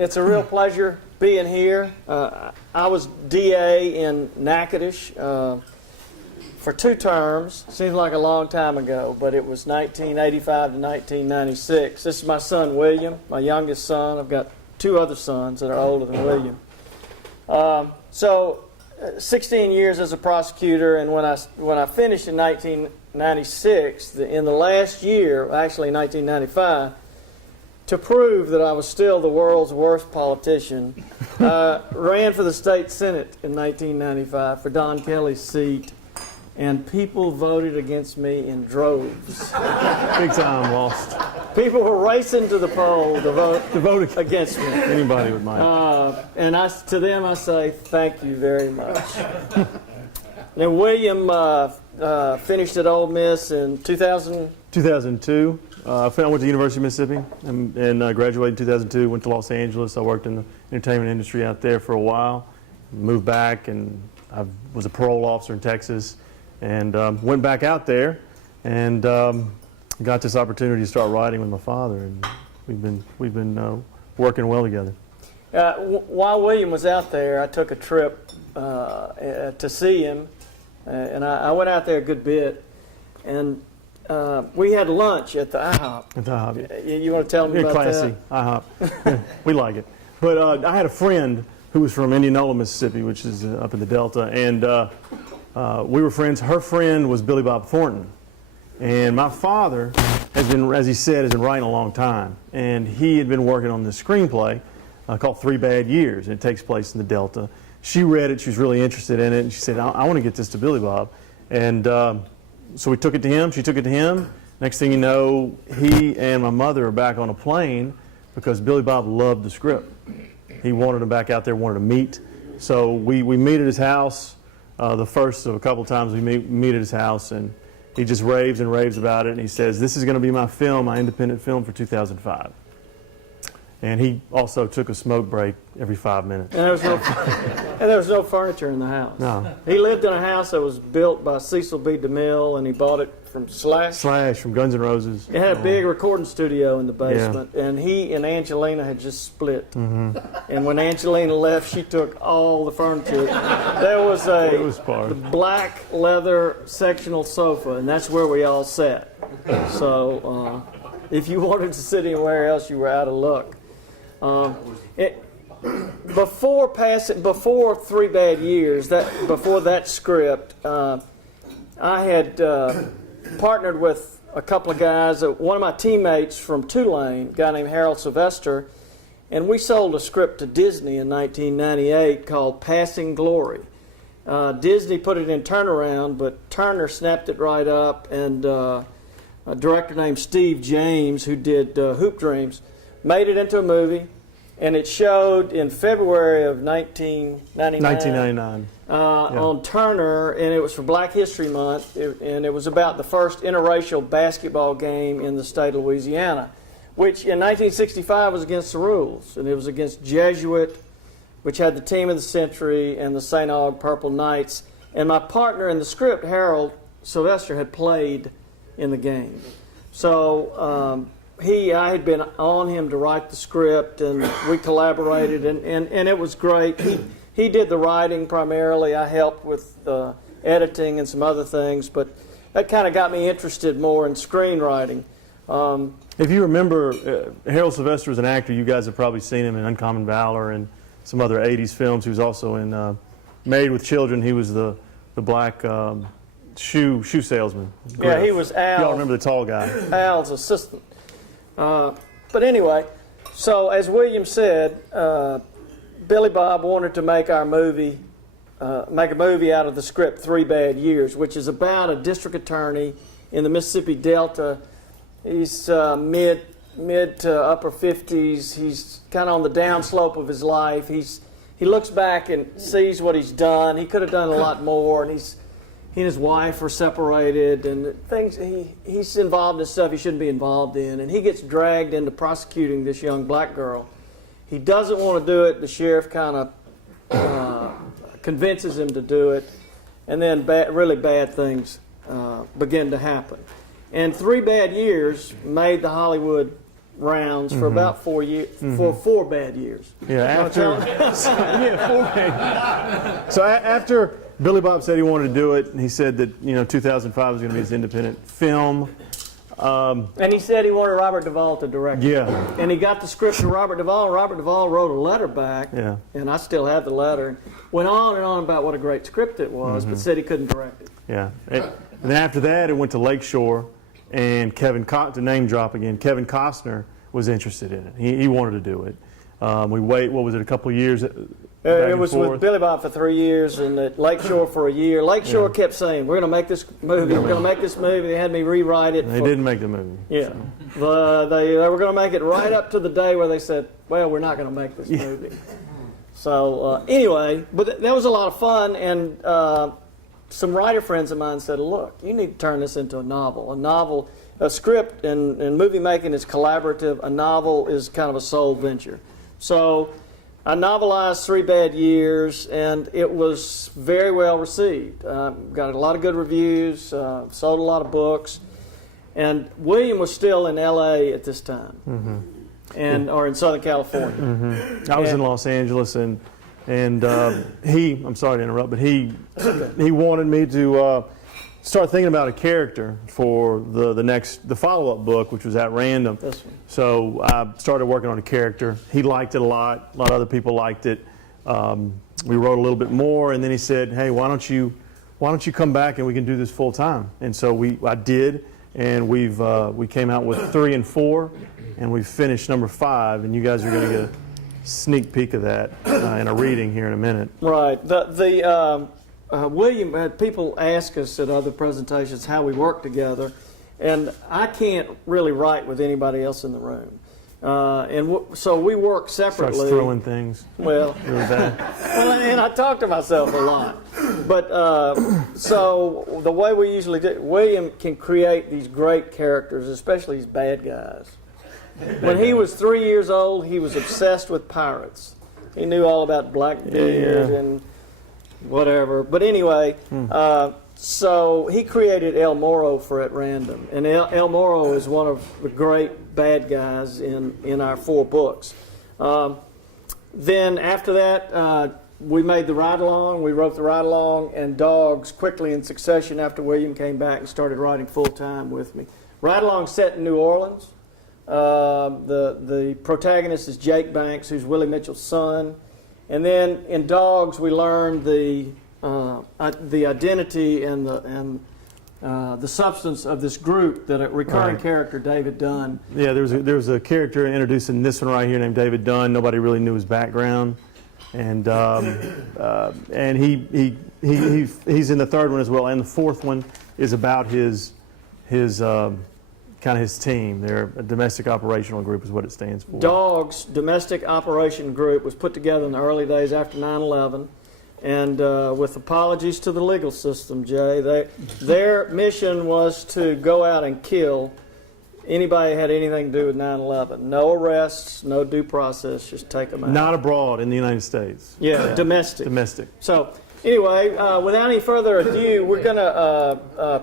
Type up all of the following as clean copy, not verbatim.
It's a real pleasure being here. I was DA in Natchitoches for 2 terms. Seems like a long time ago, but it was 1985 to 1996. This is my son, William, my youngest son. I've got 2 other sons that are older than William. 16 years as a prosecutor, and when I finished in 1996, in the last year, actually 1995, to prove that I was still the world's worst politician, ran for the state senate in 1995 for Don Kelly's seat, and people voted against me in droves. Big time lost. People were racing to the poll to vote against me. Anybody would mind. And to them I say, thank you very much. Now, William finished at Ole Miss in 2002. I went to the University of Mississippi and graduated in 2002. Went to Los Angeles. I worked in the entertainment industry out there for a while. Moved back, and I was a parole officer in Texas. And went back out there and got this opportunity to start writing with my father. And we've been working well together. While William was out there, I took a trip to see him. And I went out there a good bit. And we had lunch at the IHOP. At the IHOP. You want to tell me about classy, that? IHOP. We like it. But I had a friend who was from Indianola, Mississippi, which is up in the Delta, and we were friends. Her friend was Billy Bob Thornton. And my father has been, as he said, has been writing a long time. And he had been working on this screenplay called 3 Bad Years. And it takes place in the Delta. She read it. She was really interested in it. And she said, I want to get this to Billy Bob. And so we took it to him. She took it to him. Next thing you know, he and my mother are back on a plane because Billy Bob loved the script. He wanted him back out there, wanted to meet. So we meet at his house. The first of a couple times we meet at his house, and he just raves and raves about it. And he says, this is going to be my film, my independent film for 2005. And he also took a smoke break every 5 minutes. And there was no furniture in the house. No. He lived in a house that was built by Cecil B. DeMille, and he bought it from Slash. Slash from Guns N' Roses. It had a big recording studio in the basement, and he and Angelina had just split. Mm-hmm. And when Angelina left, she took all the furniture. There was the black leather sectional sofa, and that's where we all sat. So if you wanted to sit anywhere else, you were out of luck. Before 3 Bad Years, before that script, I had partnered with a couple of guys. One of my teammates from Tulane, a guy named Harold Sylvester, and we sold a script to Disney in 1998 called Passing Glory. Disney put it in Turnaround, but Turner snapped it right up, and a director named Steve James, who did Hoop Dreams, made it into a movie, and it showed in February of 1999 on Turner, and it was for Black History Month, and it was about the first interracial basketball game in the state of Louisiana, which in 1965 was against the rules, and it was against Jesuit, which had the team of the century, and the St. Aug Purple Knights, and my partner in the script, Harold Sylvester, had played in the game. So I had been on him to write the script, and we collaborated, and it was great. He did the writing primarily. I helped with editing and some other things, but that kind of got me interested more in screenwriting. If you remember, Harold Sylvester was an actor. You guys have probably seen him in Uncommon Valor and some other 80s films. He was also in Married with Children. He was the black shoe salesman. Yeah, he was Al. Y'all remember the tall guy. Al's assistant. But anyway, so as William said, Billy Bob wanted to make our movie, make a movie out of the script 3 Bad Years, which is about a district attorney in the Mississippi Delta. He's mid to upper 50s. He's kind of on the downslope of his life. He looks back and sees what he's done. He could have done a lot more, and he and his wife are separated, and things he's involved in stuff he shouldn't be involved in, and he gets dragged into prosecuting this young black girl. He doesn't want to do it. The sheriff kind of convinces him to do it, and then really bad things begin to happen. And 3 Bad Years made the Hollywood rounds for about 4 years, for 4 bad years. Yeah, after after Billy Bob said he wanted to do it, and he said that 2005 was going to be his independent film. And he said he wanted Robert Duvall to direct it. Yeah, And he got the script to Robert Duvall, and Robert Duvall wrote a letter back, yeah, and I still have the letter. Went on and on about what a great script it was, but said he couldn't direct it. yeah. And then after that, it went to Lakeshore, and to name drop again, Kevin Costner was interested in it. He wanted to do it. We wait. What was it? A couple of years. It was with Billy Bob for 3 years, and at Lakeshore for a year. Lakeshore kept saying, "We're going to make this movie. We're going to make this movie." They had me rewrite it. They didn't make the movie. Yeah, they were going to make it right up to the day where they said, "Well, we're not going to make this movie." So anyway, but that was a lot of fun, and some writer friends of mine said, "Look, you need to turn this into a novel. A script and movie making is collaborative. A novel is kind of a sole venture." So I novelized 3 Bad Years, and it was very well received. Got a lot of good reviews, sold a lot of books, and William was still in L.A. at this time, or in Southern California. I was in Los Angeles, and I'm sorry to interrupt, but he wanted me to start thinking about a character for the follow-up book, which was At Random. This one. So I started working on a character. He liked it a lot. A lot of other people liked it. We wrote a little bit more, and then he said, "Hey, why don't you come back and we can do this full time?" And so I did, and we came out with 3 and 4, and we finished number 5, and you guys are going to get a sneak peek of that in a reading here in a minute. Right. William, people ask us at other presentations how we work together, and I can't really write with anybody else in the room. So we work separately. Starts throwing things. Well, Really bad. and I talk to myself a lot. But so the way we usually do, William can create these great characters, especially these bad guys. When he was 3 years old, he was obsessed with pirates. He knew all about Blackbeard and whatever. But anyway, so he created El Moro for At Random. And El Moro is one of the great bad guys in our 4 books. Then after that, we made the ride-along. We wrote the ride-along and Dogs quickly in succession after William came back and started writing full-time with me. Ride-along set in New Orleans. The protagonist is Jake Banks, who's Willie Mitchell's son. And then in Dogs, we learned the identity and the substance of this group, that a recurring character, David Dunn. Yeah, there was a character introduced in this one right here named David Dunn. Nobody really knew his background, and he's in the 3rd one as well, and the 4th one is about his kind of his team. They're a domestic operational group is what it stands for. Dogs Domestic Operation Group was put together in the early days after 9/11, and with apologies to the legal system, Jay, their mission was to go out and kill anybody who had anything to do with 9/11. No arrests, no due process, just take them out. Not abroad in the United States. Yeah, domestic. Domestic. So anyway, without any further ado, we're going to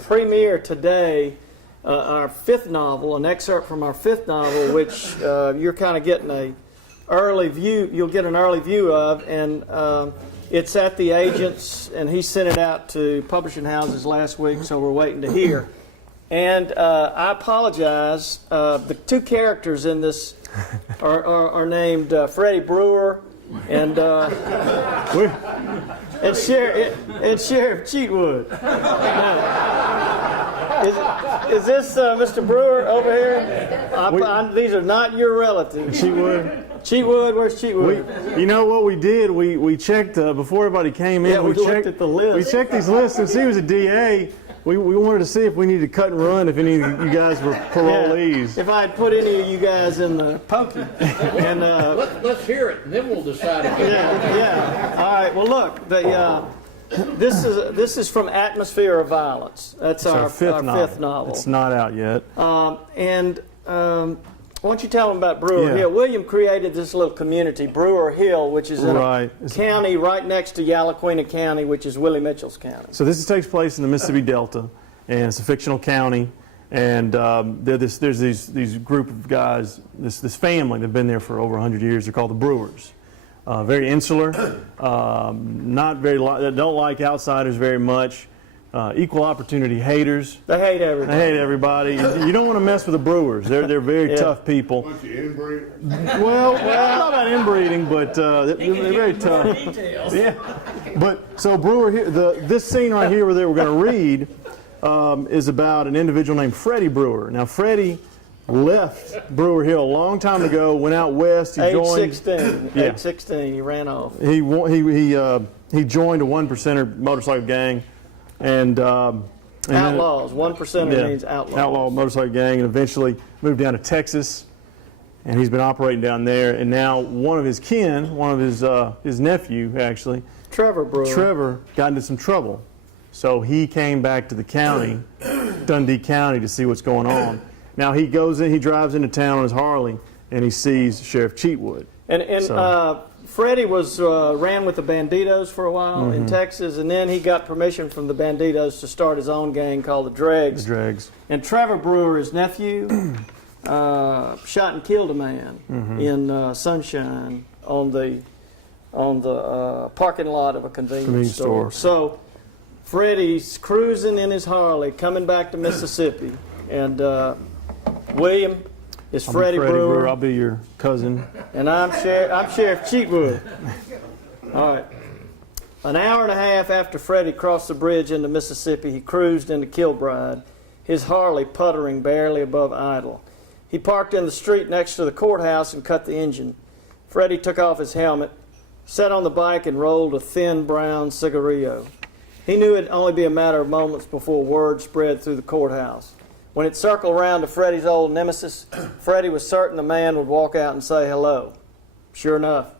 premiere today our 5th novel, an excerpt from our 5th novel, which you're kind of getting an early view. You'll get an early view of, and it's at the agent's, and he sent it out to publishing houses last week, so we're waiting to hear. And I apologize. The 2 characters in this are named Freddie Brewer and Sheriff Cheatwood. Is this Mr. Brewer over here? These are not your relatives. Cheatwood, where's Cheatwood? You know what we did? We checked before everybody came in. Yeah, we looked at the list. We checked these lists and see he was a DA. We wanted to see if we needed to cut and run, if any of you guys were parolees. Yeah, if I had put any of you guys in the pokey. And let's hear it, and then we'll decide. Yeah. All right. Well, look, this is from Atmosphere of Violence. That's our 5th novel. It's not out yet. Why don't you tell them about Brewer Hill? William created this little community, Brewer Hill, which is in a county right next to Yalaquina County, which is Willie Mitchell's county. So this takes place in the Mississippi Delta, and it's a fictional county. And there's these group of guys, this family that have been there for over 100 years. They're called the Brewers. Very insular, not very they don't like outsiders very much. Equal opportunity haters. They hate They everybody. hate everybody. You don't want to mess with the Brewers. They're very Yeah. tough people. Bunch of inbreed. Well, not about inbreeding, but they're very tough. Yeah. But so Brewer here, this scene right here where we're going to read is about an individual named Freddie Brewer. Now Freddie left Brewer Hill a long time ago. Went out west. He Age joined. 16. Yeah. Age 16, he ran off. He joined a 1%er motorcycle gang, and then- Outlaws. 1%er means outlaws. Outlaw motorcycle gang, and eventually moved down to Texas, and he's been operating down there. And now one of his kin, one of his nephew actually, Trevor Brewer. Trevor, got into some trouble, so he came back to the county, Dundee County, to see what's going on. Now he goes in, he drives into town on his Harley, and he sees Sheriff Cheatwood. And So- Freddie ran with the Banditos for a while in Texas, and then he got permission from the Banditos to start his own gang called the Dregs. The Dregs. And Trevor Brewer, his nephew, shot and killed a man in Sunshine on the parking lot of a convenience store. So Freddie's cruising in his Harley, coming back to Mississippi, and William is Freddie Brewer. I'll be your cousin. And I'm Sheriff Cheatwood. All right. An hour and a half after Freddie crossed the bridge into Mississippi, he cruised into Kilbride, his Harley puttering barely above idle. He parked in the street next to the courthouse and cut the engine. Freddie took off his helmet, sat on the bike, and rolled a thin brown cigarillo. He knew it'd only be a matter of moments before word spread through the courthouse. When it circled around to Freddie's old nemesis, Freddie was certain the man would walk out and say hello. Sure enough,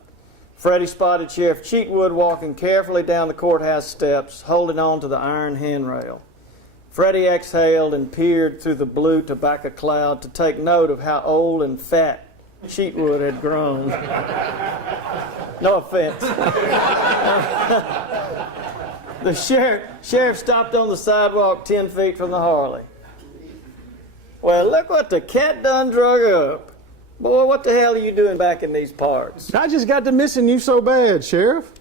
Freddie spotted Sheriff Cheatwood walking carefully down the courthouse steps, holding on to the iron handrail. Freddie exhaled and peered through the blue tobacco cloud to take note of how old and fat Cheatwood had grown. No offense. The sheriff stopped on the sidewalk 10 feet from the Harley. Well, look what the cat done drug up. Boy, what the hell are you doing back in these parts? I just got to missing you so bad, Sheriff.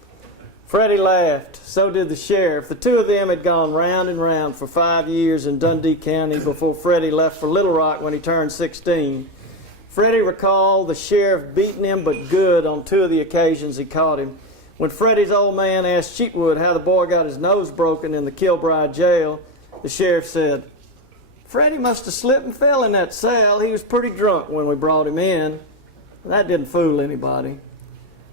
Freddie laughed. So did the sheriff. The two of them had gone round and round for 5 years in Dundee County before Freddie left for Little Rock when he turned 16. Freddie recalled the sheriff beating him but good on 2 of the occasions he caught him. When Freddie's old man asked Cheatwood how the boy got his nose broken in the Kilbride jail, the sheriff said, "Freddie must have slipped and fell in that cell. He was pretty drunk when we brought him in." That didn't fool anybody.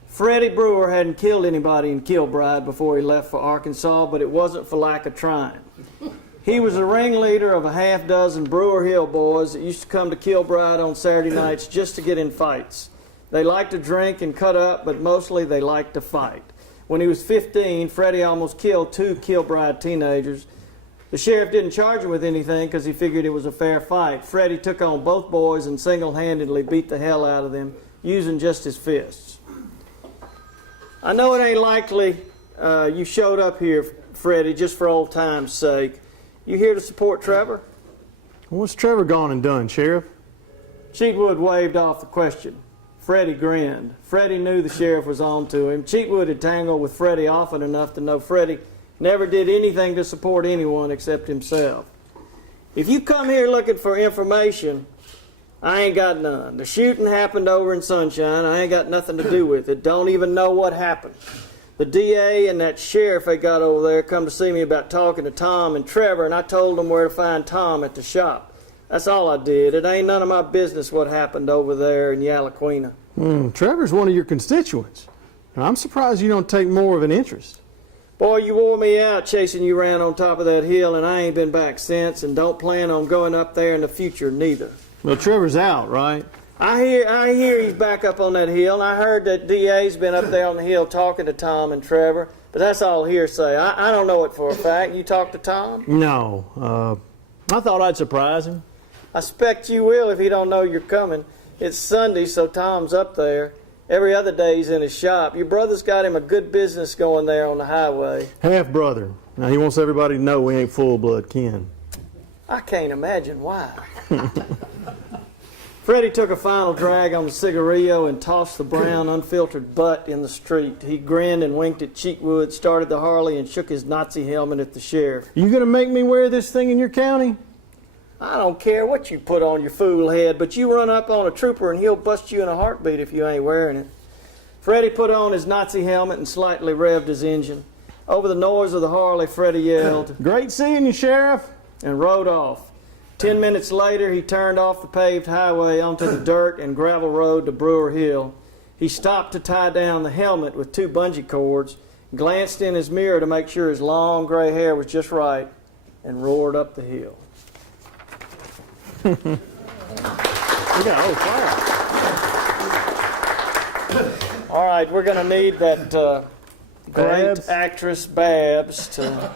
Freddie Brewer hadn't killed anybody in Kilbride before he left for Arkansas, but it wasn't for lack of trying. He was the ringleader of a half-dozen Brewer Hill boys that used to come to Kilbride on Saturday nights just to get in fights. They liked to drink and cut up, but mostly they liked to fight. When he was 15, Freddie almost killed 2 Kilbride teenagers. The sheriff didn't charge him with anything because he figured it was a fair fight. Freddie took on both boys and single-handedly beat the hell out of them, using just his fists. I know it ain't likely you showed up here, Freddie, just for old time's sake. You here to support Trevor? What's Trevor gone and done, Sheriff? Cheatwood waved off the question. Freddie grinned. Freddie knew the sheriff was on to him. Cheatwood had tangled with Freddie often enough to know Freddie never did anything to support anyone except himself. If you come here looking for information, I ain't got none. The shooting happened over in Sunshine. I ain't got nothing to do with it. Don't even know what happened. The DA and that sheriff they got over there come to see me about talking to Tom and Trevor, and I told them where to find Tom at the shop. That's all I did. It ain't none of my business what happened over there in Yalaquina. Trevor's one of your constituents. I'm surprised you don't take more of an interest. Boy, you wore me out chasing you around on top of that hill, and I ain't been back since, and don't plan on going up there in the future neither. Well, Trevor's out, right? I hear he's back up on that hill, and I heard that DA's been up there on the hill talking to Tom and Trevor, but that's all hearsay. I don't know it for a fact. You talked to Tom? No. I thought I'd surprise him. I expect you will if he don't know you're coming. It's Sunday, so Tom's up there. Every other day he's in his shop. Your brother's got him a good business going there on the highway. Half-brother. Now, he wants everybody to know we ain't full-blood kin. I can't imagine why. Freddie took a final drag on the cigarillo and tossed the brown, unfiltered butt in the street. He grinned and winked at Cheatwood, started the Harley, and shook his Nazi helmet at the sheriff. You going to make me wear this thing in your county? I don't care what you put on your fool head, but you run up on a trooper and he'll bust you in a heartbeat if you ain't wearing it. Freddie put on his Nazi helmet and slightly revved his engine. Over the noise of the Harley, Freddie yelled, Great seeing you, Sheriff. and rode off. 10 minutes later, he turned off the paved highway onto the dirt and gravel road to Brewer Hill. He stopped to tie down the helmet with 2 bungee cords, glanced in his mirror to make sure his long gray hair was just right, and roared up the hill. We got old fire. All right, we're going to need that great Babs. actress Babs to.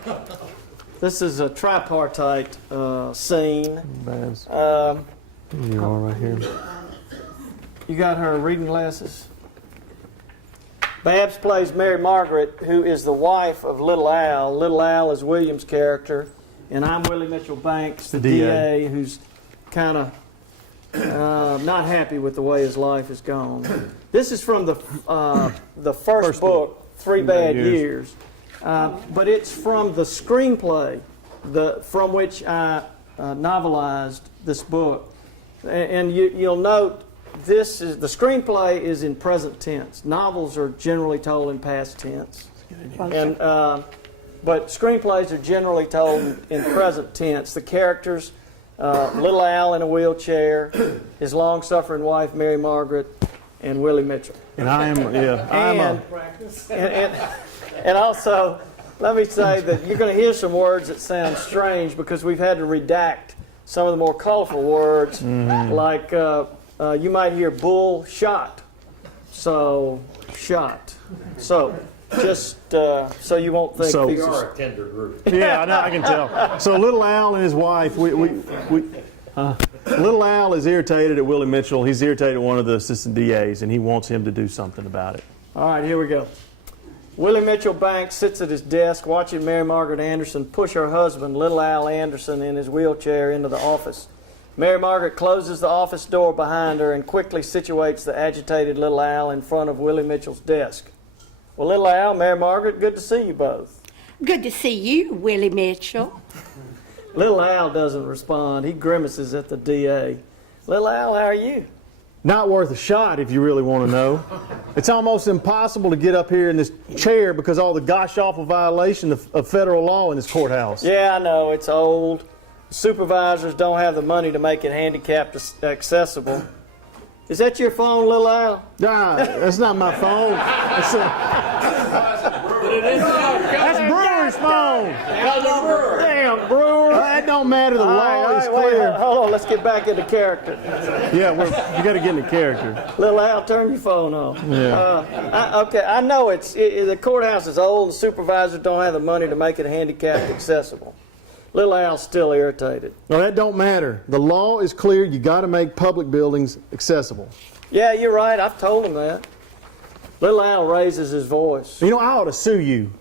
This is a tripartite scene. Babs. Um, Here you are right here. You got her reading glasses? Babs plays Mary Margaret, who is the wife of Little Al. Little Al is William's character, and I'm Willie Mitchell Banks, the DA, who's kind of not happy with the way his life has gone. This is from the first book, Three Bad Years. But it's from the screenplay from which I novelized this book. And you'll note the screenplay is in present tense. Novels are generally told in past tense. And, but screenplays are generally told in present tense. The characters, Little Al in a wheelchair, his long-suffering wife, Mary Margaret, and Willie Mitchell. And I am, And also, let me say that you're going to hear some words that sound strange because we've had to redact some of the more colorful words, like you might hear bull shot. So, shot. So, just so you won't think So- We these are are... a tender group. Yeah, I know, I can tell. So Little Al and his wife, Little Al is irritated at Willie Mitchell. He's irritated at one of the assistant DAs, and he wants him to do something about it. All right, here we go. Willie Mitchell Banks sits at his desk watching Mary Margaret Anderson push her husband, Little Al Anderson, in his wheelchair into the office. Mary Margaret closes the office door behind her and quickly situates the agitated Little Al in front of Willie Mitchell's desk. Well, Little Al, Mary Margaret, good to see you both. Good to see you, Willie Mitchell. Little Al doesn't respond. He grimaces at the DA. Little Al, how are you? Not worth a shot if you really want to know. It's almost impossible to get up here in this chair because all the gosh awful violation of federal law in this courthouse. Yeah, I know. It's old. Supervisors don't have the money to make it handicapped accessible. Is that your phone, Little Al? Nah, that's not my phone. That's Brewer's phone. Damn, Brewer. That don't matter. The law is Wait, clear. hold on. Let's get back into character. Yeah, you got to get into character. Little Al, turn your phone off. Yeah. Okay, I know the courthouse is old and supervisors don't have the money to make it handicapped accessible. Little Al's still irritated. No, that don't matter. The law is clear. You got to make public buildings accessible. Yeah, you're right. I've told him that. Little Al raises his voice. You know, I ought to sue you.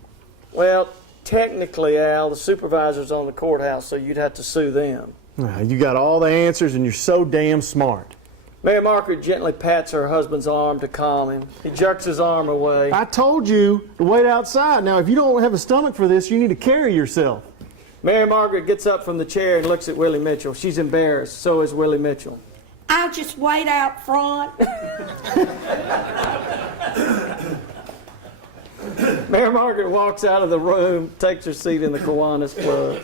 Well, technically, Al, the supervisor's on the courthouse, so you'd have to sue them. You got all the answers, and you're so damn smart. Mary Margaret gently pats her husband's arm to calm him. He jerks his arm away. I told you to wait outside. Now, if you don't have a stomach for this, you need to carry yourself. Mary Margaret gets up from the chair and looks at Willie Mitchell. She's embarrassed. So is Willie Mitchell. I'll just wait out front. Mary Margaret walks out of the room, takes her seat in the Kiwanis Club,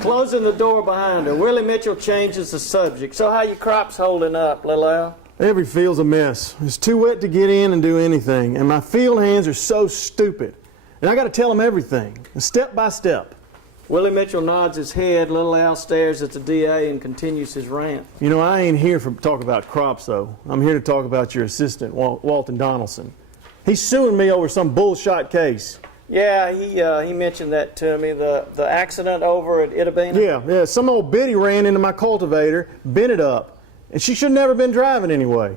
closing the door behind her. Willie Mitchell changes the subject. So how your crops holding up, Little Al? Every field's a mess. It's too wet to get in and do anything, and my field hands are so stupid. And I got to tell them everything, step by step. Willie Mitchell nods his head. Little Al stares at the DA and continues his rant. You know, I ain't here to talk about crops, though. I'm here to talk about your assistant, Walton Donaldson. He's suing me over some bullshot case. Yeah, he mentioned that to me, the accident over at Itabena. Yeah, some old biddy ran into my cultivator, bent it up, and she should never been driving anyway.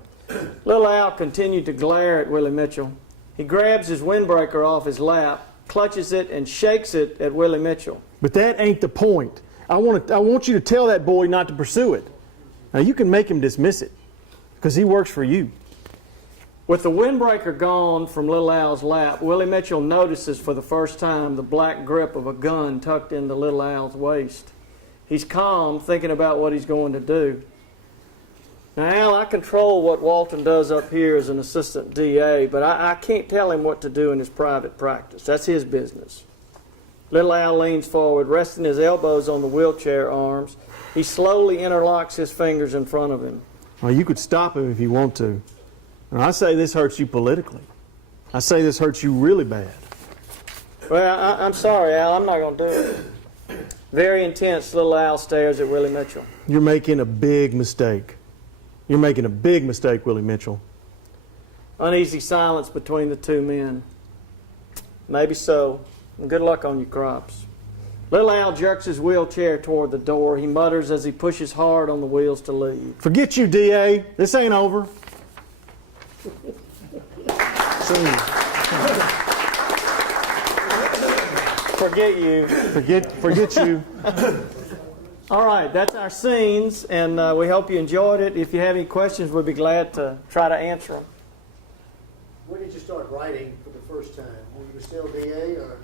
Little Al continued to glare at Willie Mitchell. He grabs his windbreaker off his lap, clutches it, and shakes it at Willie Mitchell. But that ain't the point. I want you to tell that boy not to pursue it. Now, you can make him dismiss it because he works for you. With the windbreaker gone from Little Al's lap, Willie Mitchell notices for the first time the black grip of a gun tucked into Little Al's waist. He's calm, thinking about what he's going to do. Now, Al, I control what Walton does up here as an assistant DA, but I can't tell him what to do in his private practice. That's his business. Little Al leans forward, resting his elbows on the wheelchair arms. He slowly interlocks his fingers in front of him. Well, you could stop him if you want to. And I say this hurts you politically. I say this hurts you really bad. Well, I'm sorry, Al, I'm not going to do it. Very intense, Little Al stares at Willie Mitchell. You're making a big mistake. You're making a big mistake, Willie Mitchell. Uneasy silence between the two men. Maybe so. And good luck on your crops. Little Al jerks his wheelchair toward the door. He mutters as he pushes hard on the wheels to leave. Forget you, DA. This ain't over. Forget you. Forget you. All right, that's our scenes, and we hope you enjoyed it. If you have any questions, we'd be glad to try to answer them. When did you start writing for the first time? Were you still DA or?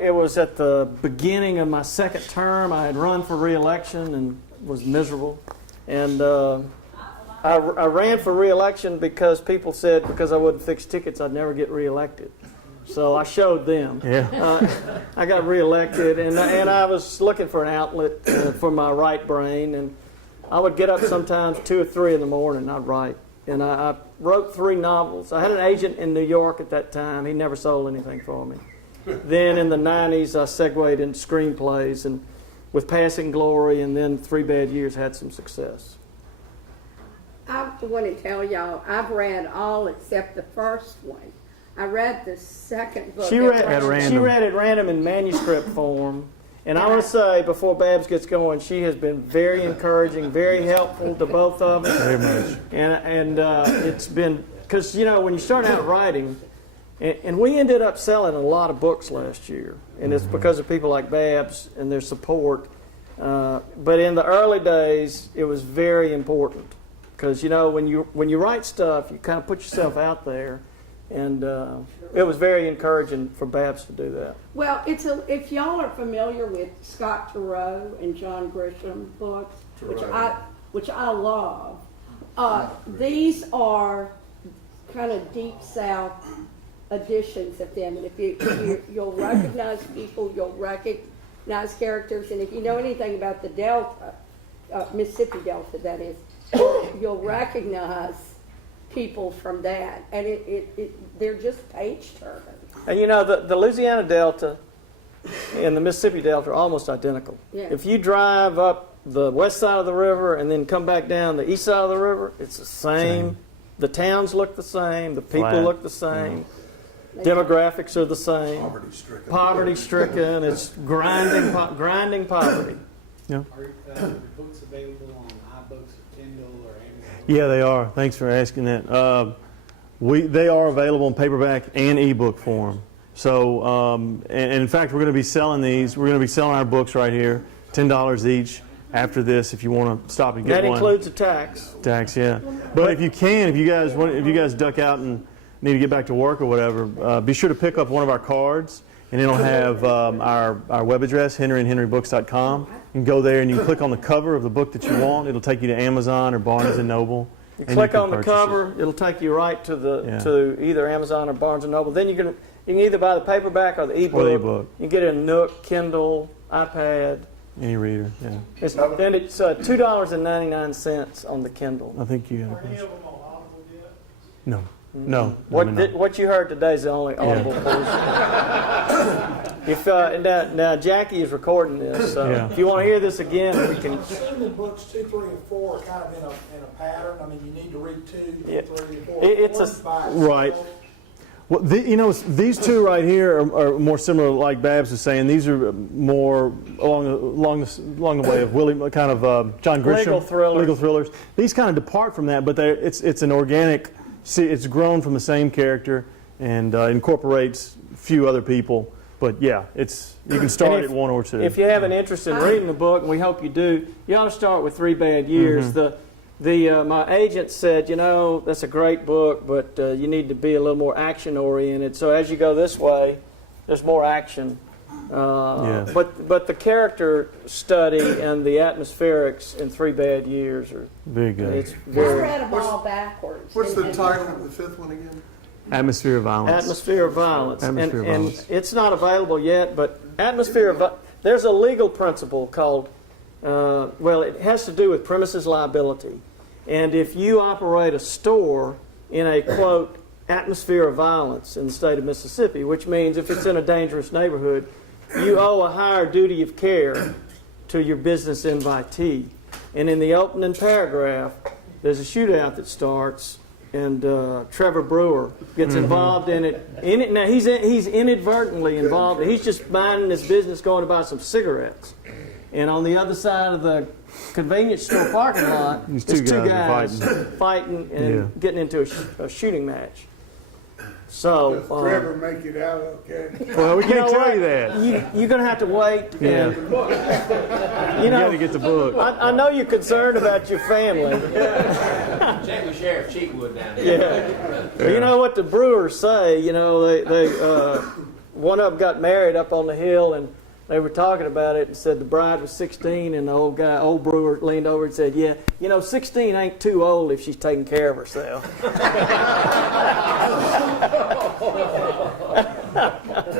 It was at the beginning of my second term. I had run for re-election and was miserable. And I ran for re-election because people said because I wouldn't fix tickets, I'd never get re-elected. So I showed them. Yeah. I got re-elected, and I was looking for an outlet for my right brain. And I would get up sometimes 2 or 3 in the morning, and I'd write. And I wrote 3 novels. I had an agent in New York at that time. He never sold anything for me. Then in the 90s, I segued into screenplays, and with Passing Glory, and then 3 Bad Years had some success. I want to tell y'all, I've read all except the first one. I read the second book. She read random. it random in manuscript form. And I want to say, before Babs gets going, she has been very encouraging, very helpful to both of us. Very much. And it's been, because, you know, when you start out writing, and we ended up selling a lot of books last year. And it's because of people like Babs and their support. But in the early days, it was very important. Because, you know, when you write stuff, you kind of put yourself out there. And it was very encouraging for Babs to do that. Well, if y'all are familiar with Scott Turow and John Grisham books, which I love, these are kind of deep South editions of them. And if you'll recognize people, you'll recognize characters, and if you know anything about the Delta, Mississippi Delta, that is, you'll recognize people from that, and they're just page turners. And you know, the Louisiana Delta and the Mississippi Delta are almost identical. Yeah. If you drive up the west side of the river and then come back down the east side of the river, it's the same. The towns look the same. The people Flat. look the same. Yeah. Demographics are the same. Poverty stricken. It's grinding poverty. Yeah. Are the books available on iBooks or Kindle or Amazon? Yeah, they are. Thanks for asking that. They are available in paperback and ebook form. So, and in fact, we're going to be selling these. We're going to be selling our books right here, $10 each. After this, if you want to stop and get That one. includes a tax. Tax, yeah. But if you can, if you guys duck out and need to get back to work or whatever, be sure to pick up one of our cards, and it'll have our web address, henryandhenrybooks.com. You can go there and you click on the cover of the book that you want. It'll take you to Amazon or Barnes and Noble. You and click can on the purchase cover, it'll take you right to to either Amazon or Barnes and Noble. Then you can either buy the paperback or the ebook. Or the ebook. You can get it in Nook, Kindle, iPad. Any reader, yeah. It's $2.99 on the Kindle. I think you have a Are any question. of them on Audible yet? No. No. What you heard today is the only audible portion. If now Jackie is recording this, so Yeah. if you want to hear this again, we can. I'm assuming books 2, 3, and 4 are kind of in a pattern. I mean, you need to read 2, Yeah. 3, and 4. It's One's by itself. Right. Well, these two right here are more similar, like Babs was saying. These are more along the way of Willie, kind of John Grisham. Legal thrillers. These kind of depart from that, but it's an organic. It's grown from the same character and incorporates a few other people. But yeah, you can start And if- at 1 or 2. If you have an interest in reading the book, and we hope you do, you ought to start with 3 Bad Years. My agent said, that's a great book, but you need to be a little more action oriented. So as you go this way, there's more action. But the character study and the atmospherics in 3 Bad Years are Very good. it's I very read them all backwards. What's the And- title of the fifth one again? Atmosphere of Violence. Atmosphere of Violence. Atmosphere of and Violence. it's not available yet, but there's a legal principle called, it has to do with premises liability. And if you operate a store in a, quote, atmosphere of violence in the state of Mississippi, which means if it's in a dangerous neighborhood, you owe a higher duty of care to your business invitee. And in the opening paragraph, there's a shootout that starts, and Trevor Brewer gets involved in it. Now he's inadvertently involved. He's just minding his business, going to buy some cigarettes. And on the other side of the convenience store parking lot, These there's two two guys guys are fighting and Yeah. getting into a shooting match. So Does Trevor make it out okay? Well, we you know can't tell what? you that. You're going to have to wait. Yeah. And, You got to get the book. I know you're concerned about your family. Check with Sheriff Cheatwood down there. Yeah. But you know what the Brewers say? They one of them got married up on the hill, and they were talking about it and said the bride was 16, and the old Brewer leaned over and said, "Yeah, 16 ain't too old if she's taking care of herself."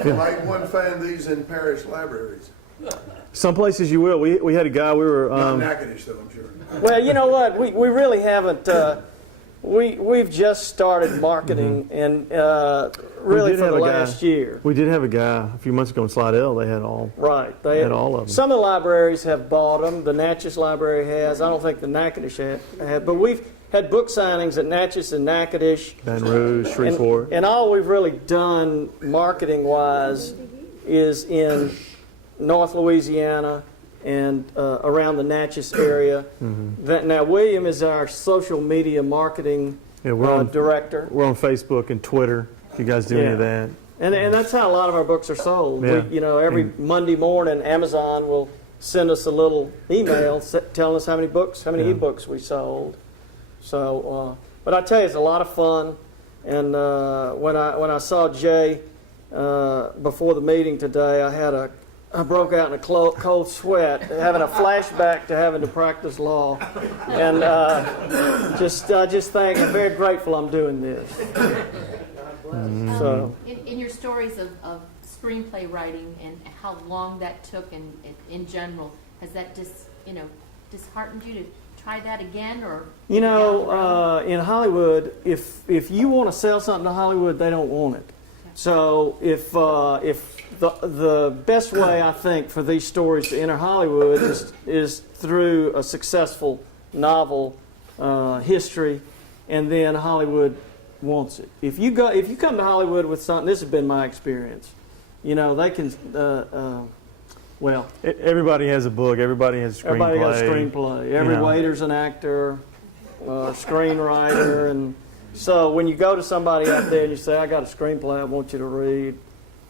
Might one find these in parish libraries? Some places you will. We had a guy, we were... Not Natchitoches, though, I'm sure. Well, you know what? We really haven't. We've just started marketing, and really did for have the a guy. last year. We did have a guy a few months ago in Slidell. They had all... Right. They had all of them. Some of the libraries have bought them. The Natchez Library has. I don't think the Natchitoches have. But we've had book signings at Natchez and Natchitoches. Baton Rouge, Shreveport. And all we've really done marketing-wise is in North Louisiana and around the Natchez area. Now, William is our social media marketing Yeah, we're on director. We're on Facebook and Twitter, if you guys do any of that. And that's how a lot of our books are sold. Yeah. Every Monday morning, Amazon will send us a little email telling us how many ebooks we sold. So, but I tell you, it's a lot of fun. And when I saw Jay before the meeting today, I broke out in a cold sweat, having a flashback to having to practice law, and I just think I'm very grateful I'm doing this. So. In your stories of screenplay writing and how long that took, and in general, has that disheartened you to try that again, or? In Hollywood, if you want to sell something to Hollywood, they don't want it. So if the best way I think for these stories to enter Hollywood is through a successful novel history, and then Hollywood wants it. If you come to Hollywood with something, this has been my experience. They can. Everybody has a book. Everybody has a screenplay. Everybody got a screenplay. Every waiter's an actor, screenwriter, and so when you go to somebody out there and you say, "I got a screenplay I want you to read,"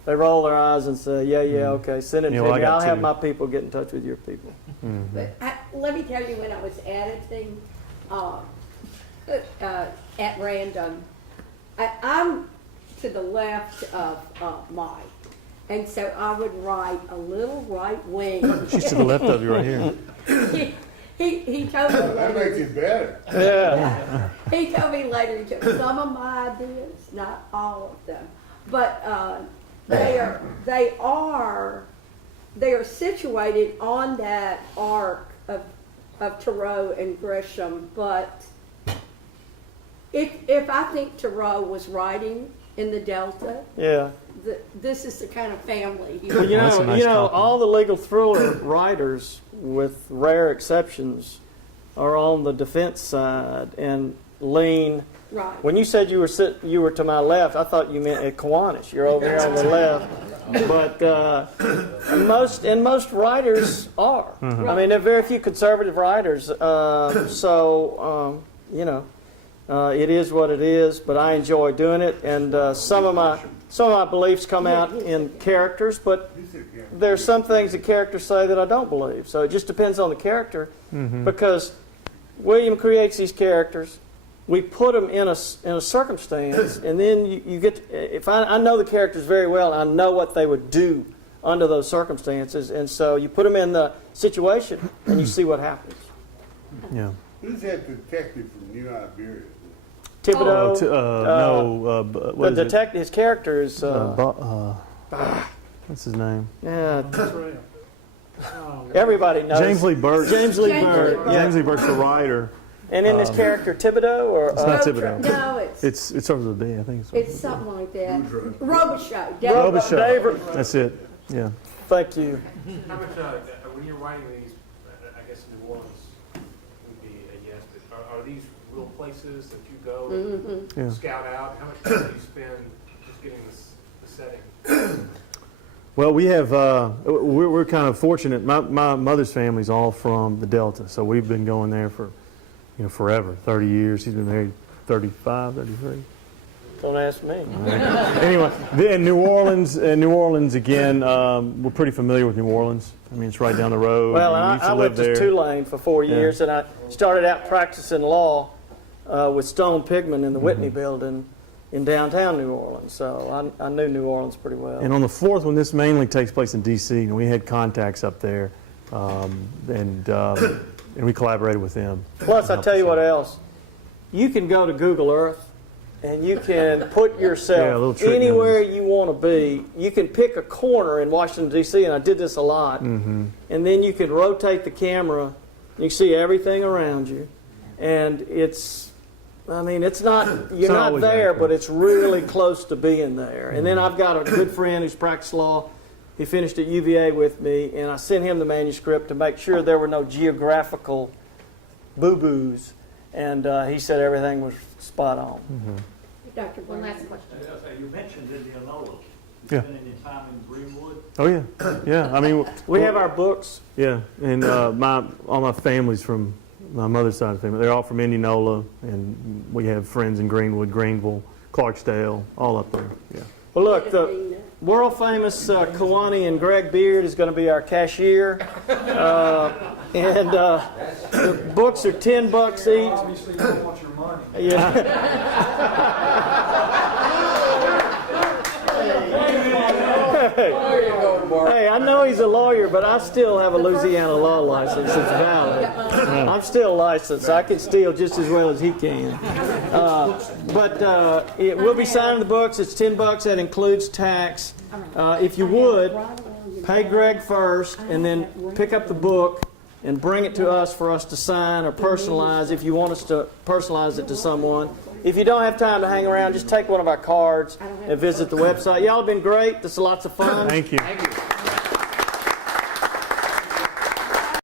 they roll their eyes and say, "Yeah, okay, send it to me. I'll have my people get in touch with your people." But let me tell you, when I was editing at random, I'm to the left of Mike. And so I would write a little right wing. She's to the left of you right here. He told me That later. makes it better. Yeah. He told me later he took some of my ideas, not all of them, but they are situated on that arc of Thoreau and Grisham. But if I think Thoreau was writing in the Delta, Yeah. this is the kind of family he Well, was. That's a nice compliment. all the legal thriller writers, with rare exceptions, are on the defense side and lean. Right. When you said you were to my left, I thought you meant at Kiwanis. You're over here on the left. But most writers are. I mean, there are very few conservative writers. It is what it is, but I enjoy doing it. And some of my beliefs come out in characters, but there's some things that characters say that I don't believe. So it just depends on the character, because William creates these characters. We put them in a circumstance, and then you get. If I know the characters very well, I know what they would do under those circumstances, and so you put them in the situation, and you see what happens. Yeah. Who's that detective from New Iberia? Thibodeau, What the is it? detective, his character is. What's his name? Yeah, everybody knows. James Lee Burke. James Lee James Burke. Lee Burke. Yeah. James Lee Burke's the writer. And in this character, Thibodeau, or It's not Thibodeau. No, It starts with a D, I think. it's something like that. Robichaux. Dave Robichaux. David. That's it. Yeah. Thank you. How much, when you're writing these, I guess New Orleans would be a yes, but are these real places that you go and Yeah. scout out? How much time do you spend just getting the setting? Well, we have. We're kind of fortunate. My mother's family's all from the Delta, so we've been going there for, forever. 30 years. She's been married 35, 33. Don't ask me. Anyway, in New Orleans again, we're pretty familiar with New Orleans. I mean, it's right down the road. Well, We and used I live went to there. Tulane for 4 years, and I started out practicing law with Stone Pigman in the Whitney Building in downtown New Orleans. So I knew New Orleans pretty well. And on the fourth one, this mainly takes place in D.C. And we had contacts up there, and we collaborated with them. Plus, I tell you what else. You can go to Google Earth, and you can put Yeah, a little yourself trick anywhere you want to be. You can pick a corner in Washington, D.C., and I did this a lot. And then you can rotate the camera, and you can see everything around you. And it's not, you're not always there, accurate. but it's really close to being there. And then I've got a good friend who's practiced law. He finished at UVA with me, and I sent him the manuscript to make sure there were no geographical boo-boos. And he said everything was spot on. Dr. One Brown. last question. You mentioned Indianola. Yeah. Spend any time in Greenwood? Oh yeah, yeah. I mean, We have our books. yeah, and all my family's from my mother's side of the family. They're all from Indianola, and we have friends in Greenwood, Greenville, Clarksdale, all up there. Yeah. Well, look, the world famous Kawani and Greg Beard is going to be our cashier. And the books are $10 each. Obviously, you don't want your money. Yeah. Hey, I know he's a lawyer, but I still have a Louisiana law license. It's valid. I'm still licensed. I can steal just as well as he can. We'll be signing the books. It's $10. That includes tax. If you would, pay Greg first, and then pick up the book and bring it to us for us to sign or personalize if you want us to personalize it to someone. If you don't have time to hang around, just take one of our cards and visit the website. Y'all have been great. This is lots of fun. Thank you. Thank you.